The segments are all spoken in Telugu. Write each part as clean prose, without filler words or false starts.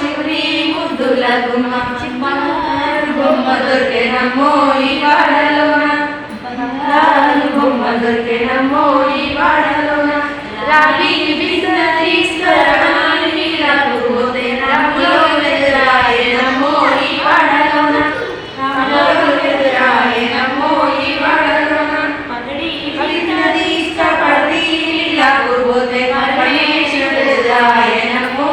శివుని ముద్దుల గుమ్మ బొమ్మ దొరికెనమ్మో ఈ వాడలోన బొమ్మ దొరికెనమ్మో ఈ వాడలోన రావి బింద తీసుకురాని నీలకు పోతే రాములో ఎదురాయనమ్మో ఈ వాడలోన రాములో ఎదురాయనమ్మో ఈ వాడలోన పగడి బింద తీసుకుపడి నీలకు పోతే పరమేశ్వరుడు ఎదురాయనమ్మో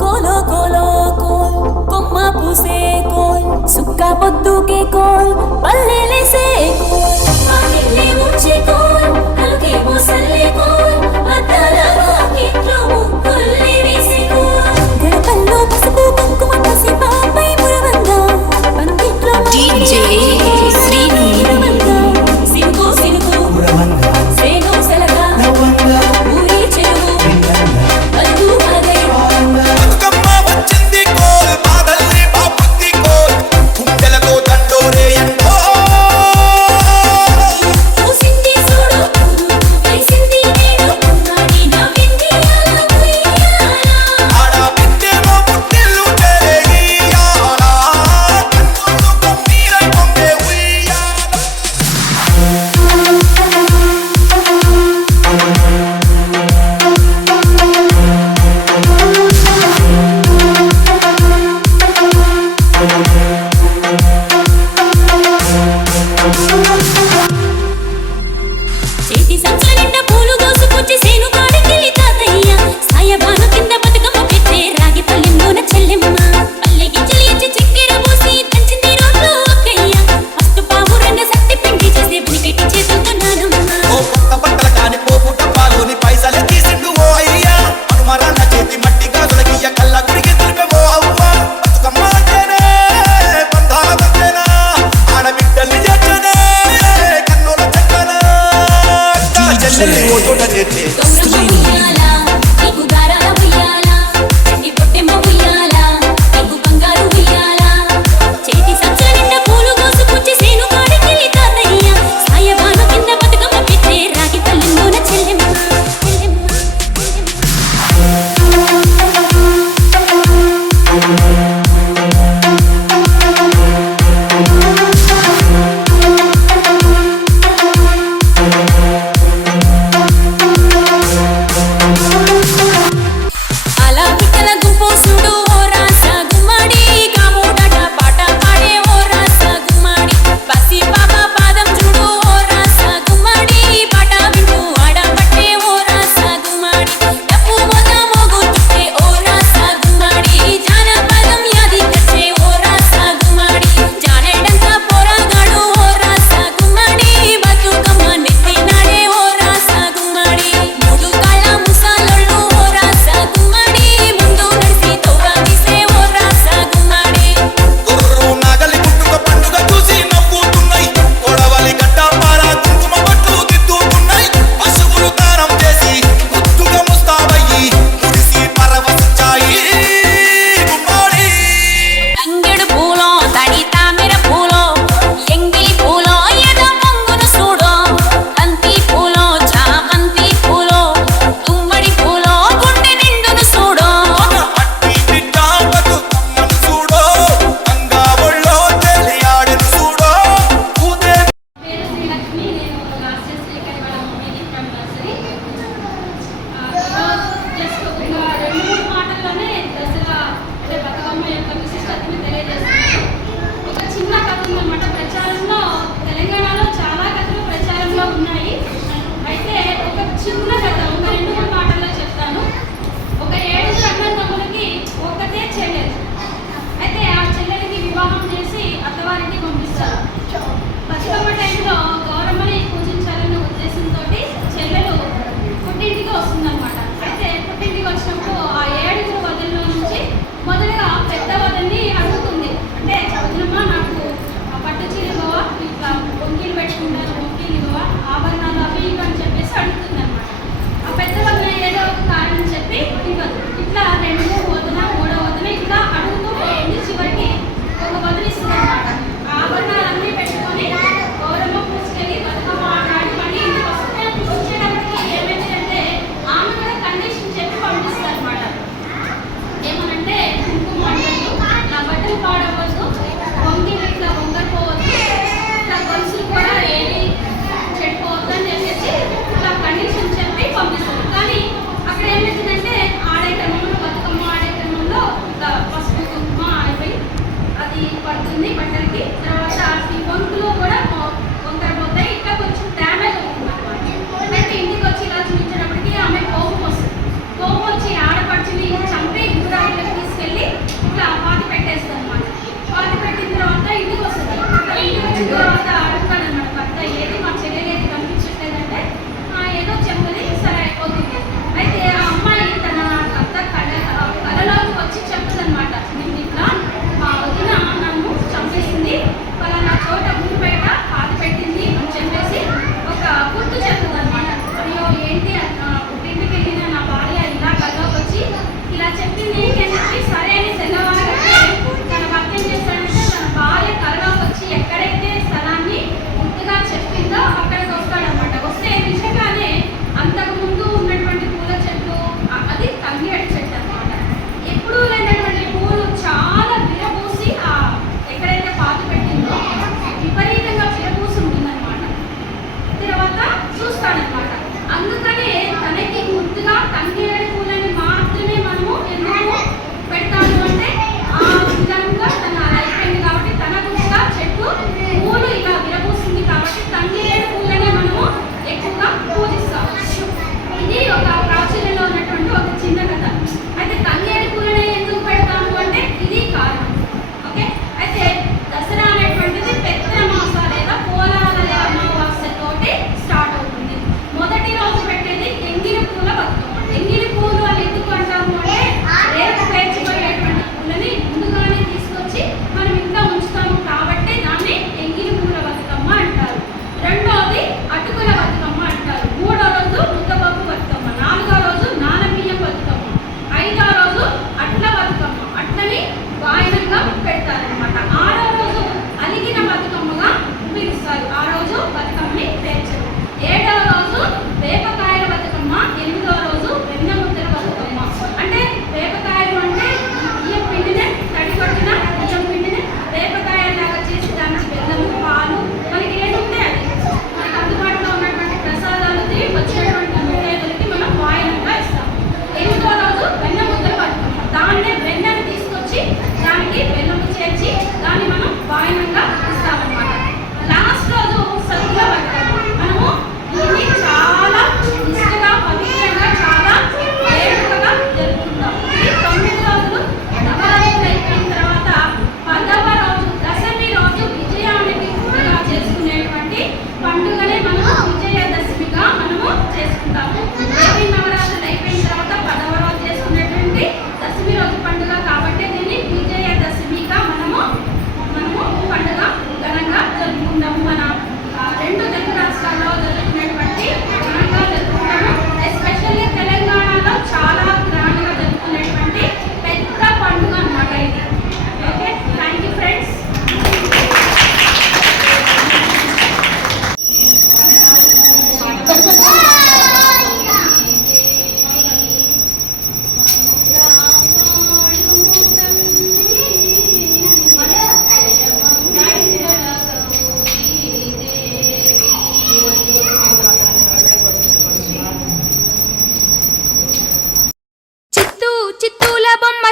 కోలో కోలో కోల్ కొమ్మ పూసే కోల్ సుక్క పొద్దుకే కోల్ పల్లెలేసే కోల్ మాటిల్లే ముంచే కోల్ అలుకే మోసల్లే కోల్ అద్దలగా కిట్లో ముక్కుల్లి వేసే కోల్ గడపల్లో పసుపు కుంకుమ పసి పాపై మురవంగా పనుకిట్లో డీజే శ్రీని సినుకు సినుకు మురవంగా సేను సెలగా నవ్వంగా ఊరి చెరువు అలుగు మగై బతుకమ్మ వచ్చింది కోల్ బాదల్ని బాపుద్ది కోల్ కుండలతో దండోరే ఎంతో పూసింది చూడు వేసింది నేడు నాడి నవ్వింది అలా ఉయ్యాలా ఆడ బిడ్డేమో పుట్టిల్లు చేయాలా కన్నులు కన్నీరై పొంగే ఉయ్యాలా చేతి సంచుల నిండా పూలు దోసుకొచ్చి సేను కాడికెళ్ళి తాతయ్య సాయబాను కింద బతుకమ్మ పెట్టే రాగి పల్లెంలోన చెల్లెమ్మ పల్లె గింజలు ఇచ్చి చక్కెర పోసి దంచింది రోడ్లో అక్కయ్య ఫస్ట్ పావు రెండు సత్తి పిండి చేసి బినికెట్టి చేతులతో నానమ్మ ఓ కొత్త బట్టల కాని పోపు డబ్బాలోని పైసలు తీసిండు ఓ అయ్యా అనుమరాన్న చేతి మట్టి గాజులకియ్య కళ్ళ గుడికి తులిపే ఓ అవ్వ బతుకమ్మ అంటేనే బంధాల బంధేనా ఆడబిడ్డల్ని చేర్చనే కన్నుల చెక్కన చెల్లెల్ని ఓ చోట చేర్చే గౌరమ్మ ఉయ్యాలా నీకు దారాల ఉయ్యాలా చెట్టి పొట్టెమ్మ ఉయ్యాలా నీకు బంగారు ఉయ్యాలా చేతి సంచుల నిండా పూలు దోసుకొచ్చి సేను కాడికెళ్ళి తాతయ్య సాయబాను కింద బతుకమ్మ పెట్టే రాగి పల్లెంలోన చెల్లెమ్మ అలా బిడ్డల గుంపు చూడు ఓ రాస గుమ్మడి కాముడట పాట పాడే ఓ రాస గుమ్మడి పసి పాప పాదం చూడు ఓ రాస గుమ్మడి పాట వింటూ ఆడబట్టే ఓ రాస గుమ్మడి డప్పు మోత మోగుతుంటే ఓ రాస గుమ్మడి జానపదం యాది తెచ్చే ఓ రాస గుమ్మడి జానేడంతా పోరాగాడు ఓ రాస గుమ్మడి బతుకమ్మ నెత్తినాడే ఓ రాస గుమ్మడి మూడు కాళ్ళ ముసాలొళ్ళు ఓ రాస గుమ్మడి ముందు నడిసి తోవ తీసే ఓ రాస గుమ్మడి గుర్రు నాగలి గుట్టుక పండుగ చూసి నవ్వుతున్నాయి కొడవలి గడ్డ పారా కుంకుమ బట్లు దిద్దుతున్నాయి పశువులు దానం చేసి ముద్దుగా ముస్తాబయ్యి మురిసి పరవశించాయి గుమ్మడి తంగెడు పూలో తడి తామెర పూలో ఎంగిలి పూలో ఎదో పొంగును చూడో తంతి పూలో చామంతి పూలో తుమ్మడి పూలో గుండె నిండును చూడో అట్టి బిడ్డ బతుకమ్మను చూడో గంగా ఒళ్ళో తెలియాడెను చూడో ఊదే పేరు శ్రీలక్ష్మి. నేను లాస్ట్ ఇయర్ శ్రీకరి వాళ్ళ మమ్మీని ఫ్రమ్ నర్సరీ. జస్ట్ ఒక 2-3 మాటల్లోనే దసరా అంటే బతుకమ్మ యొక్క విశిష్టతని తెలియజేస్తున్నాను. ఒక చిన్న కథ ఉందన్నమాట. ప్రచారంలో తెలంగాణలో చాలా కథలు ప్రచారంలో ఉన్నాయి. అయితే ఒక చిన్న కథ ఒక 2-3 మాటల్లో చెప్తాను. ఒక 7 అన్నదమ్ములకి ఒకటే చెల్లెలు. అయితే ఆ చెల్లెలికి వివాహం చేసి అత్తవారికి పంపిస్తారు. బతుకమ్మ టైంలో గౌరమ్మని పూజించాలనే ఉద్దేశంతో చెల్లెలు పుట్టింటికి వస్తుందన్నమాట. అయితే పుట్టింటికి వచ్చినప్పుడు ఆ 7 వదల్లో నుంచి మొదలుగా పెద్ద వదల్ని అడుగుతుంది. అంటే వదినమ్మ నాకు ఆ పట్టు చీర ఇవ్వవా, ఇట్లా బొంకీలు పెట్టుకుంటాను బొంకీలు ఇవ్వవా, ఆభరణాలు అవి ఇవి అని చెప్పేసి అడుగుతుంది అనమాట. ఆ పెద్ద వదిన ఏదో ఒక కారణం చెప్పి ఇవ్వదు. ఇట్లా 2 వదిన 3వ వదిన ఇట్లా అడుగుతూ పోయింది. చివరికి ఒక వదిలిస్తుంది అనమాట. ఆభరణాలన్నీ పెట్టుకొని గౌరమ్మ పూసుకెళ్ళి బతుకమ్మ ఆడి మళ్ళీ ఇంటికి వస్తే వచ్చేటప్పటికి ఏమైందంటే ఆమె కూడా కండిషన్ చెప్పి పంపిస్తారు అనమాట.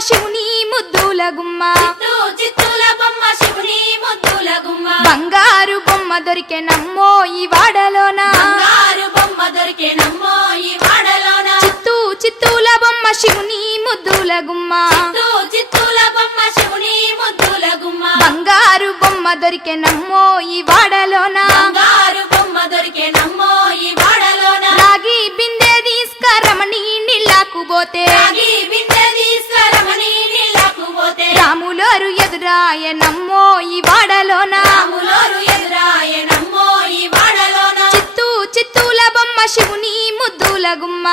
శివుని ముద్దుల గుమ్మ చిత్తూల బొమ్మ శివుని ముద్దుల గుమ్మ బంగారు బొమ్మ దొరికెనమ్మో ఈ వాడలోన బంగారు బొమ్మ దొరికెనమ్మో ఈ వాడలోన చిత్తూల బొమ్మ శివుని ముద్దుల గుమ్మ చిత్తూల బొమ్మ శివుని ముద్దుల గుమ్మ బంగారు బొమ్మ దొరికెనమ్మో ఈ వాడలోన బంగారు బొమ్మ దొరికెనమ్మో ఈ వాడలోన రాగి బిందె తీసుకరమణి నీళ్ళకు పోతే రాగి బిందె తీసుకురమని నీళ్ళకు పోతే రాములోరు ఎదురాయనమ్మో ఈ వాడలోన రాములోరు ఎదురాయనమ్మో ఈ వాడలోన చిత్తూల బొమ్మ శివుని ముద్దుల గుమ్మ